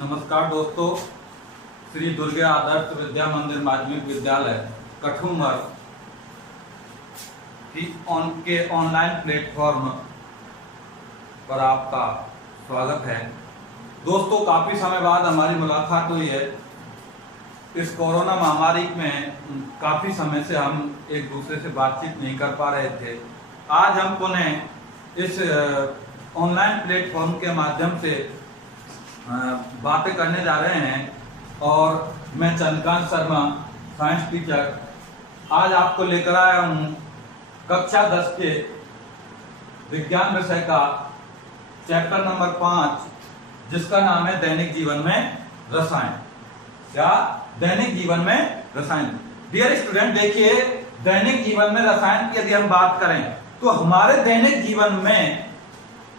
नमस्कार दोस्तों, श्री दुर्गे आदर्श विद्या मंदिर माध्यमिक विद्यालय कठुमर की के ऑनलाइन प्लेटफॉर्म पर आपका स्वागत है। दोस्तों, काफ़ी समय बाद हमारी मुलाकात हुई है। इस कोरोना महामारी में काफ़ी समय से हम एक दूसरे से बातचीत नहीं कर पा रहे थे। आज हम पुनः इस ऑनलाइन प्लेटफॉर्म के माध्यम से बातें करने जा रहे हैं और मैं चंद्रकांत शर्मा, साइंस टीचर, आज आपको लेकर आया हूँ कक्षा 10 के विज्ञान विषय का चैप्टर नंबर 5, जिसका नाम है दैनिक जीवन में रसायन। क्या? दैनिक जीवन में रसायन। डियर स्टूडेंट, देखिए, दैनिक जीवन में रसायन की यदि हम बात करें तो हमारे दैनिक जीवन में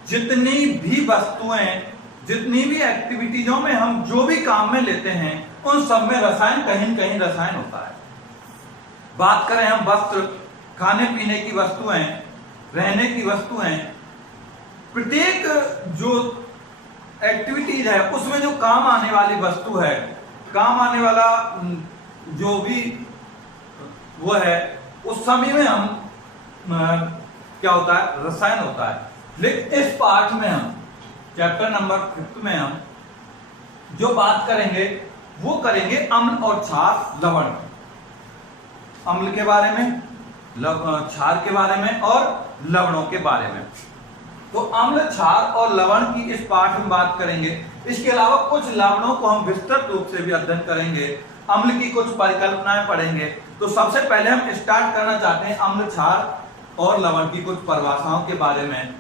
जितनी भी वस्तुएं, जितनी भी एक्टिविटीजों में हम जो भी काम में लेते हैं, उन सब में रसायन कहीं न कहीं रसायन होता है। बात करें हम वस्त्र, खाने पीने की वस्तुएं, रहने की वस्तुएं, प्रत्येक जो एक्टिविटीज है उसमें जो काम आने वाली वस्तु है, काम आने वाला जो भी वो है, उस समय में हम क्या होता है? रसायन होता है। लेकिन इस पाठ में हम चैप्टर नंबर 5 में हम जो बात करेंगे वो करेंगे अम्ल और क्षार, लवण। अम्ल के बारे में, क्षार के बारे में और लवणों के बारे में। तो अम्ल, क्षार और लवण की इस पाठ में बात करेंगे। इसके अलावा कुछ लवणों को हम विस्तृत रूप से भी अध्ययन करेंगे। अम्ल की कुछ परिकल्पनाएं पढ़ेंगे। तो सबसे पहले हम स्टार्ट करना चाहते हैं अम्ल, क्षार और लवण की कुछ परिभाषाओं के बारे में।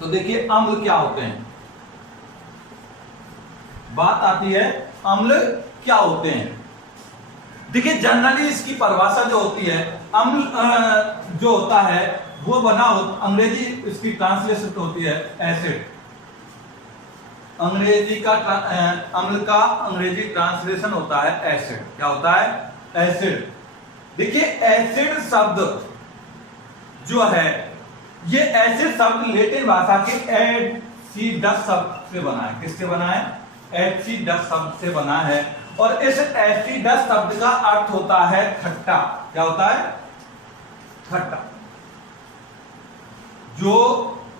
तो देखिए, अम्ल क्या होते हैं। बात आती है अम्ल क्या होते हैं। देखिए, जनरली इसकी परिभाषा जो होती है, अम्ल जो होता है वो अंग्रेजी इसकी ट्रांसलेशन होती है एसिड। अंग्रेजी का अम्ल का अंग्रेजी ट्रांसलेशन होता है एसिड। क्या होता है? एसिड। देखिए, एसिड शब्द जो है, ये एसिड शब्द लैटिन भाषा के एसिडस शब्द से बना है। किससे बना है? एसिडस शब्द से बना है। और इस एसिडस शब्द का अर्थ होता है खट्टा। क्या होता है? खट्टा। जो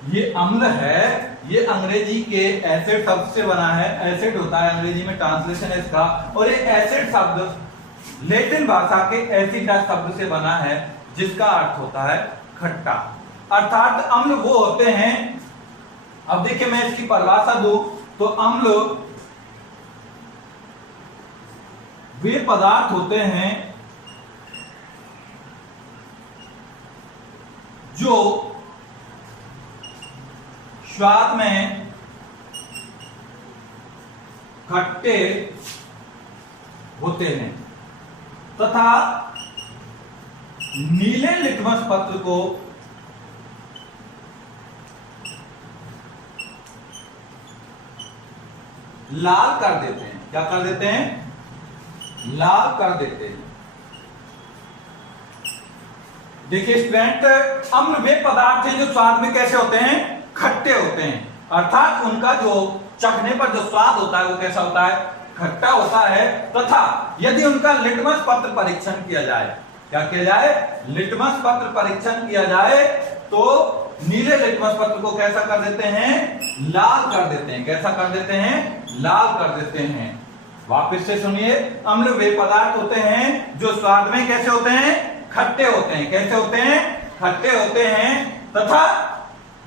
ये अम्ल है, ये अंग्रेजी के एसिड शब्द से बना है। एसिड होता है अंग्रेजी में ट्रांसलेशन है इसका। और ये एसिड शब्द लैटिन भाषा के एसिडस शब्द से बना है, जिसका अर्थ होता है खट्टा। अर्थात अम्ल वो होते हैं, अब देखिए मैं इसकी परिभाषा दूं तो अम्ल वे पदार्थ होते हैं जो स्वाद में खट्टे होते हैं तथा नीले लिटमस पत्र को लाल कर देते हैं। क्या कर देते हैं? लाल कर देते हैं। देखिए स्टूडेंट, अम्ल वे पदार्थ हैं जो स्वाद में कैसे होते हैं? खट्टे होते हैं। अर्थात उनका जो चखने पर जो स्वाद होता है वो कैसा होता है? खट्टा होता है। तथा यदि उनका लिटमस पत्र परीक्षण किया जाए, क्या किया जाए? लिटमस पत्र परीक्षण किया जाए तो नीले लिटमस पत्र को कैसा कर देते हैं? लाल कर देते हैं। कैसा कर देते हैं? लाल कर देते हैं। वापस से सुनिए, अम्ल वे पदार्थ होते हैं जो स्वाद में कैसे होते हैं? खट्टे होते हैं। कैसे होते हैं? खट्टे होते हैं। तथा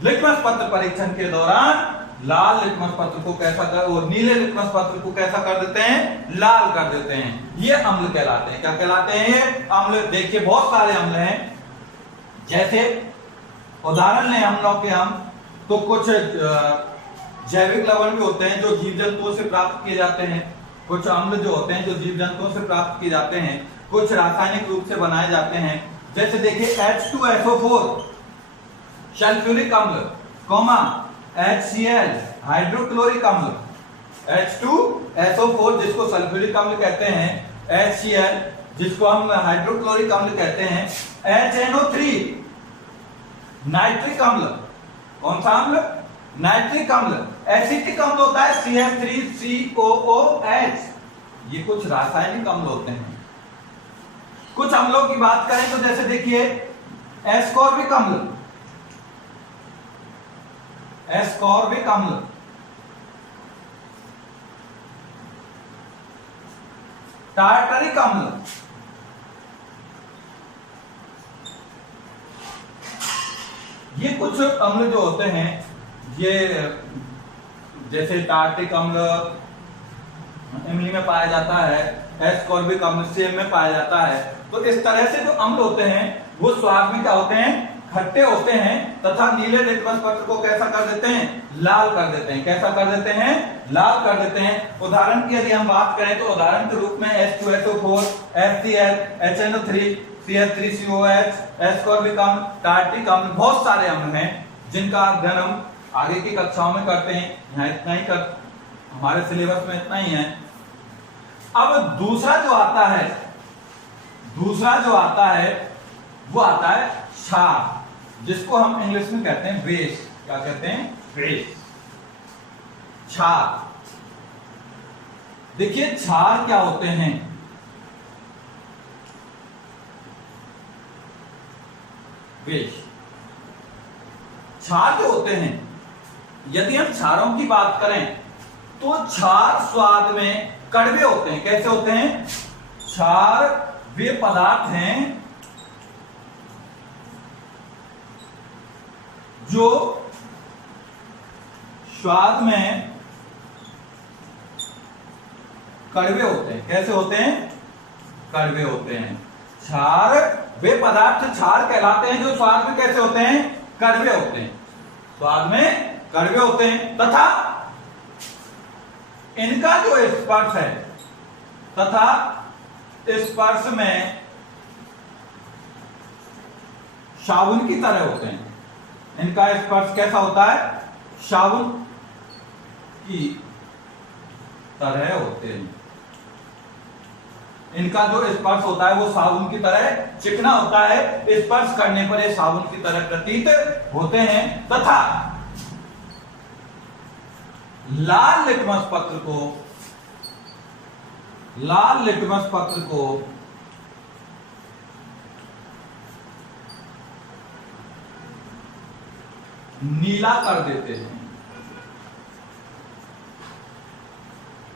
लिटमस पत्र परीक्षण के दौरान लाल लिटमस पत्र को कैसा कर, वो नीले लिटमस पत्र को कैसा कर देते हैं? लाल कर देते हैं। ये अम्ल कहलाते हैं। क्या कहलाते हैं ये? अम्ल। देखिए, बहुत सारे अम्ल हैं। जैसे उदाहरण लें अम्लों के हम, तो कुछ जैविक लवण भी होते हैं जो जीव जंतुओं से प्राप्त किए जाते हैं। कुछ अम्ल जो होते हैं जो जीव जंतुओं से प्राप्त किए जाते हैं। कुछ रासायनिक रूप से बनाए जाते हैं। जैसे देखिए H2SO4 सल्फ्यूरिक अम्ल, HCl हाइड्रोक्लोरिक अम्ल, H2SO4 जिसको सल्फ्यूरिक अम्ल कहते हैं, HCl जिसको हम हाइड्रोक्लोरिक अम्ल कहते हैं, HNO3 नाइट्रिक अम्ल। कौन सा अम्ल? नाइट्रिक अम्ल। एसिटिक अम्ल होता है CH3COOH। ये कुछ रासायनिक अम्ल होते हैं। कुछ अम्लों की बात करें तो जैसे देखिए एस्कॉर्बिक अम्ल, एस्कॉर्बिक अम्ल, टार्टरिक अम्ल, ये कुछ अम्ल जो होते हैं, ये जैसे टार्टरिक अम्ल इमली में पाया जाता है, एस्कॉर्बिक अम्ल सेब में पाया जाता है। तो इस तरह से जो अम्ल होते हैं वो स्वाद में क्या होते हैं, खट्टे होते हैं तथा नीले लिटमस पत्र को कैसा कर देते हैं, लाल कर देते हैं। कैसा कर देते हैं, लाल कर देते हैं। उदाहरण की यदि हम बात करें तो उदाहरण के रूप में H2SO4, HCl, HNO3, CH3COOH, ascorbic अम्ल, टार्टरिक अम्ल, बहुत सारे अम्ल हैं जिनका अध्ययन हम आगे की कक्षाओं में करते हैं। यहाँ इतना ही कर, हमारे सिलेबस में इतना ही है। अब दूसरा जो आता है वो आता है क्षार, जिसको हम इंग्लिश में कहते हैं बेस। क्या कहते हैं, बेस, क्षार। देखिए क्षार क्या होते हैं, बेस, क्षार जो होते हैं, यदि हम क्षारों की बात करें तो क्षार स्वाद में कड़वे होते हैं। कैसे होते हैं, क्षार वे पदार्थ हैं जो स्वाद में कड़वे होते हैं। कैसे होते हैं, कड़वे होते हैं। क्षार वे पदार्थ क्षार कहलाते हैं जो स्वाद में कैसे होते हैं, कड़वे होते हैं, स्वाद में कड़वे होते हैं तथा इनका जो स्पर्श है तथा स्पर्श में साबुन की तरह होते हैं। इनका स्पर्श कैसा होता है, साबुन की तरह होते हैं। इनका जो स्पर्श होता है वो साबुन की तरह चिकना होता है। स्पर्श करने पर ये साबुन की तरह प्रतीत होते हैं तथा लाल लिटमस पत्र को नीला कर देते हैं।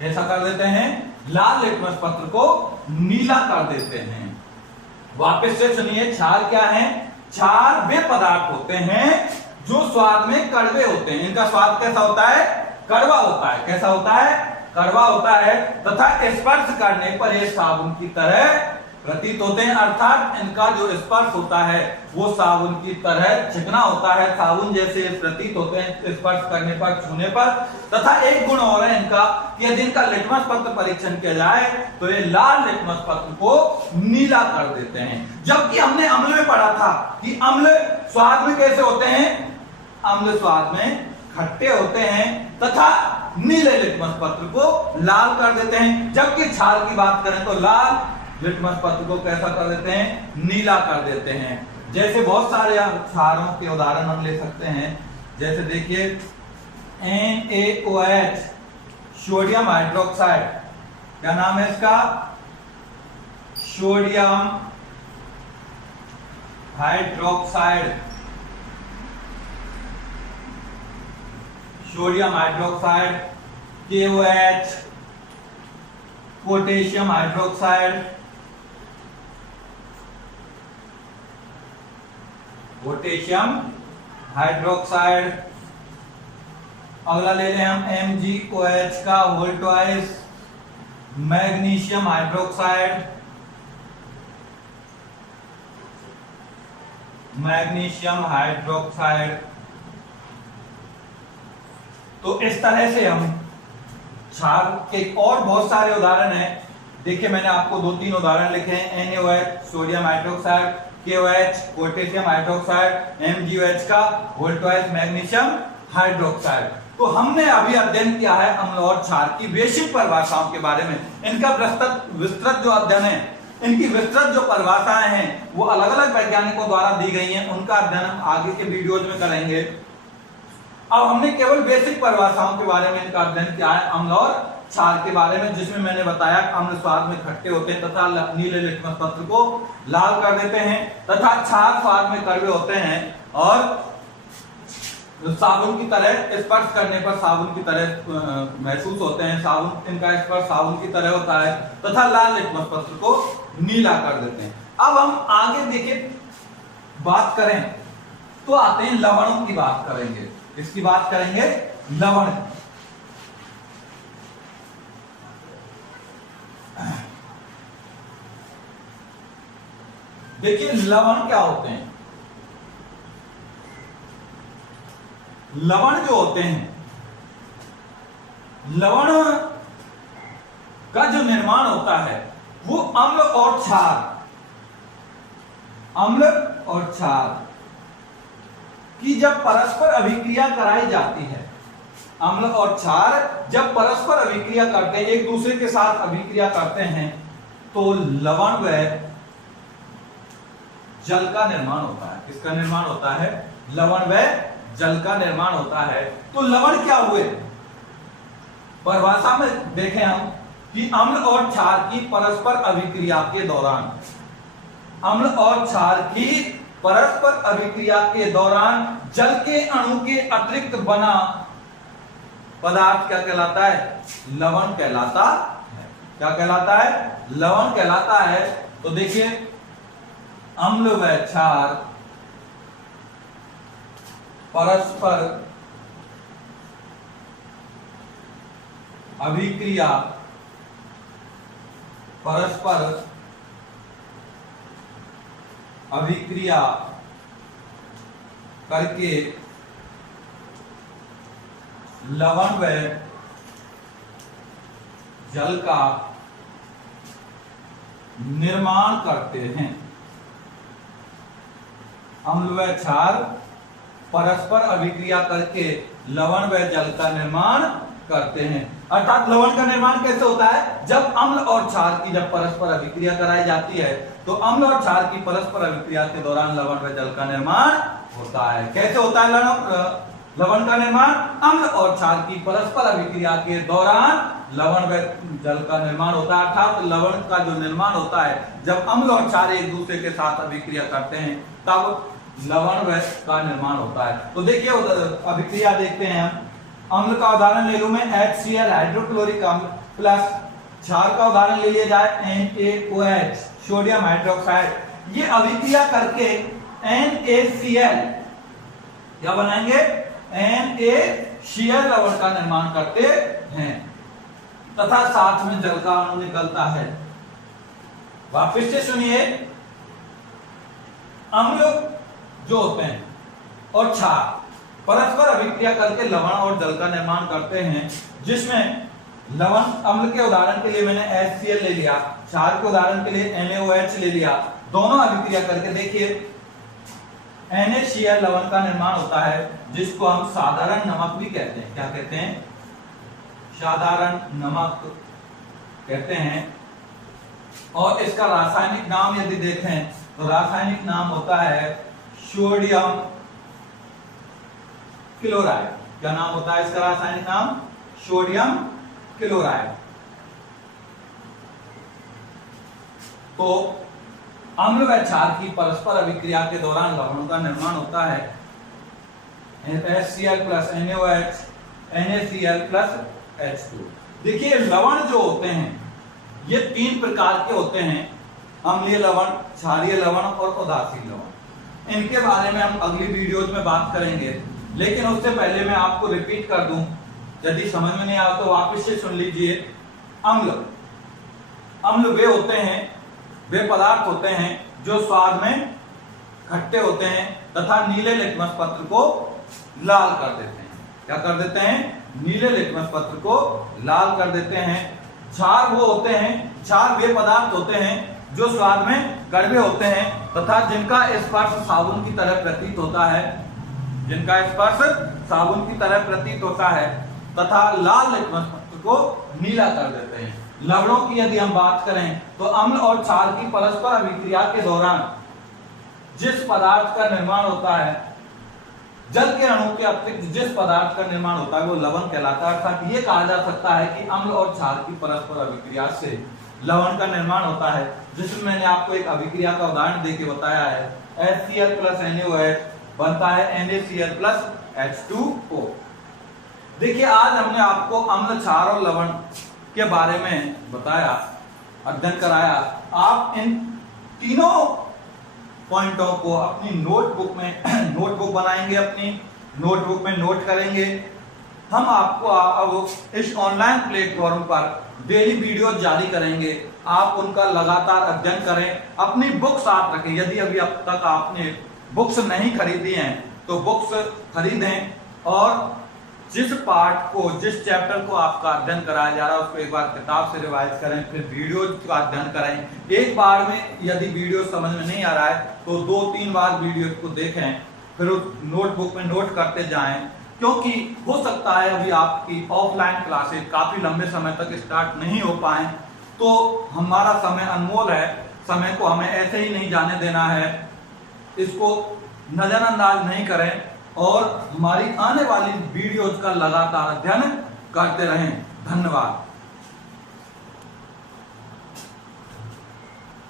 ऐसा कर देते हैं, लाल लिटमस पत्र को नीला कर देते हैं। वापस से सुनिए, क्षार क्या है, क्षार वे पदार्थ होते हैं जो स्वाद में कड़वे होते हैं। इनका स्वाद कैसा होता है, कड़वा होता है। कैसा होता है, कड़वा होता है तथा स्पर्श करने पर ये साबुन की तरह प्रतीत होते हैं। अर्थात इनका जो स्पर्श होता है वो साबुन की तरह चिकना होता है, साबुन जैसे प्रतीत होते हैं स्पर्श करने पर, छूने पर। तथा एक गुण और है इनका कि यदि इनका लिटमस पत्र परीक्षण किया जाए तो ये लाल लिटमस पत्र को नीला कर देते हैं। जबकि हमने अम्ल में पढ़ा था कि अम्ल स्वाद में कैसे होते हैं, अम्ल स्वाद में खट्टे होते हैं तथा नीले लिटमस पत्र को लाल कर देते हैं। जबकि क्षार की बात करें तो लाल लिटमस पत्र को कैसा कर देते हैं, नीला कर देते हैं। जैसे बहुत सारे क्षारों के उदाहरण हम ले सकते हैं। जैसे देखिए NaOH, सोडियम हाइड्रोक्साइड, क्या नाम है इसका, sodium hydroxide, sodium hydroxide, KOH, potassium hydroxide, potassium hydroxide. अगला ले लें हम MgOH का whole twice, magnesium hydroxide, magnesium hydroxide. तो इस तरह से हम क्षार के और बहुत सारे उदाहरण हैं। देखिए मैंने आपको 2-3 उदाहरण लिखे हैं, NaOH sodium hydroxide, KOH potassium hydroxide, MgOH का होल ट्वाइस मैग्नीशियम हाइड्रोक्साइड। तो हमने अभी अध्ययन किया है अम्ल और क्षार की बेसिक परिभाषाओं के बारे में। इनका विस्तृत जो अध्ययन है, इनकी विस्तृत जो परिभाषाएं हैं वो अलग अलग वैज्ञानिकों द्वारा दी गई हैं, उनका अध्ययन हम आगे के वीडियोज में करेंगे। अब हमने केवल बेसिक परिभाषाओं के बारे में इनका अध्ययन किया है, अम्ल और क्षार के बारे में, जिसमें मैंने बताया अम्ल स्वाद में खट्टे होते हैं तथा नीले लिटमस पत्र को लाल कर देते हैं, तथा क्षार स्वाद में कड़वे होते हैं और साबुन की तरह स्पर्श करने पर साबुन की तरह महसूस होते हैं, साबुन इनका स्पर्श साबुन की तरह होता है, तथा लाल लिटमस पत्र को नीला कर देते हैं। अब हम आगे देखिए बात करें तो आते हैं लवणों की बात करेंगे। इसकी बात करेंगे लवण। देखिए लवण क्या होते हैं। लवण जो होते हैं, लवण का जो निर्माण होता है वो अम्ल और क्षार, अम्ल और क्षार की जब परस्पर अभिक्रिया कराई जाती है, अम्ल और क्षार जब परस्पर अभिक्रिया करते हैं, एक दूसरे के साथ अभिक्रिया करते हैं, तो लवण व जल का निर्माण होता है। किसका निर्माण होता है? लवण व जल का निर्माण होता है। तो लवण क्या हुए? परिभाषा में देखें हम कि अम्ल और क्षार की परस्पर अभिक्रिया के दौरान, अम्ल और क्षार की परस्पर अभिक्रिया के दौरान जल के अणु के अतिरिक्त बना पदार्थ क्या कहलाता है? लवण कहलाता है। क्या कहलाता है? लवण कहलाता है। तो देखिए अम्ल व क्षार परस्पर अभिक्रिया, परस्पर अभिक्रिया करके लवण व जल का निर्माण करते हैं। अम्ल व क्षार परस्पर अभिक्रिया करके लवण व जल का निर्माण करते हैं। अर्थात लवण का निर्माण कैसे होता है? जब अम्ल और क्षार की जब परस्पर अभिक्रिया कराई जाती है, तो अम्ल और क्षार की परस्पर अभिक्रिया के दौरान लवण व जल का निर्माण होता है। कैसे होता है लवण का निर्माण? अम्ल और क्षार की परस्पर अभिक्रिया के दौरान लवण व जल का निर्माण होता है। अर्थात लवण का जो निर्माण होता है जब अम्ल और क्षार एक दूसरे के साथ अभिक्रिया करते हैं, तब लवण व का निर्माण होता है। तो देखिए अभिक्रिया देखते हैं हम। अम्ल का उदाहरण ले लूं मैं HCl हाइड्रोक्लोरिक अम्ल प्लस क्षार का उदाहरण ले लिया जाए NaOH सोडियम हाइड्रोक्साइड। ये अभिक्रिया करके NaCl क्या बनाएंगे? NaCl लवण का निर्माण करते हैं तथा साथ में जल का अणु निकलता है। वापस से सुनिए, अम्ल जो होते हैं और क्षार परस्पर अभिक्रिया करके लवण और जल का निर्माण करते हैं, जिसमें लवण अम्ल के उदाहरण के लिए मैंने HCl ले लिया, क्षार के उदाहरण के लिए NaOH ले लिया। दोनों अभिक्रिया करके देखिए NaCl लवण का निर्माण होता है, जिसको हम साधारण नमक भी कहते हैं। क्या कहते हैं? साधारण नमक कहते हैं। और इसका रासायनिक नाम यदि देखें तो रासायनिक नाम होता है सोडियम क्लोराइड। क्या नाम होता है इसका रासायनिक नाम? Sodium chloride. तो अम्ल व क्षार की परस्पर अभिक्रिया के दौरान लवणों का निर्माण होता है। HCl plus NaOH, NaCl plus H2। देखिए लवण जो होते हैं ये 3 प्रकार के होते हैं, अम्लीय लवण, क्षारीय लवण और उदासीन लवण। इनके बारे में हम अगली वीडियोज में बात करेंगे, लेकिन उससे पहले मैं आपको रिपीट कर दूं, यदि समझ में नहीं आया तो वापस से सुन लीजिए। अम्ल वे होते हैं, वे पदार्थ होते हैं जो स्वाद में खट्टे होते हैं तथा नीले लिटमस पत्र को लाल कर देते हैं। क्या कर देते हैं? नीले लिटमस पत्र को लाल कर देते हैं। क्षार वो होते हैं, क्षार वे पदार्थ होते हैं जो स्वाद में कड़वे होते हैं तथा जिनका स्पर्श साबुन की तरह प्रतीत होता है, जिनका स्पर्श साबुन की तरह प्रतीत होता है तथा लाल लिटमस पत्र को नीला कर देते हैं। लवणों की यदि हम बात करें तो अम्ल और क्षार की परस्पर अभिक्रिया के दौरान जिस पदार्थ का निर्माण होता है जल के अणु के अतिरिक्त जिस पदार्थ का निर्माण होता है वो लवण कहलाता है। अर्थात ये कहा जा सकता है कि अम्ल और क्षार की परस्पर अभिक्रिया से लवण का निर्माण होता है, जिसमें मैंने आपको एक अभिक्रिया का उदाहरण देके बताया है। HCl + NaOH बनता है NaCl + H2O। देखिए, आज हमने आपको अम्ल, क्षार और लवण के बारे में बताया, अध्ययन कराया। आप इन तीनों पॉइंटों को अपनी नोटबुक में नोटबुक बनाएंगे, अपनी नोटबुक में नोट करेंगे। हम आपको अब इस ऑनलाइन प्लेटफॉर्म पर डेली वीडियो जारी करेंगे, आप उनका लगातार अध्ययन करें, अपनी बुक्स आप रखें। यदि अभी अब तक आपने बुक्स नहीं खरीदी हैं तो बुक्स खरीदें, और जिस पार्ट को, जिस चैप्टर को आपका अध्ययन कराया जा रहा है उसको एक बार किताब से रिवाइज करें, फिर वीडियो का अध्ययन करें। एक बार में यदि वीडियो समझ में नहीं आ रहा है तो 2-3 बार वीडियो को देखें, फिर उस नोटबुक में नोट करते जाएं, क्योंकि हो सकता है अभी आपकी ऑफलाइन क्लासेस काफी लंबे समय तक स्टार्ट नहीं हो पाए। तो हमारा समय अनमोल है, समय को हमें ऐसे ही नहीं जाने देना है, इसको नजरअंदाज नहीं करें, और हमारी आने वाली वीडियोज का लगातार अध्ययन करते रहें। धन्यवाद।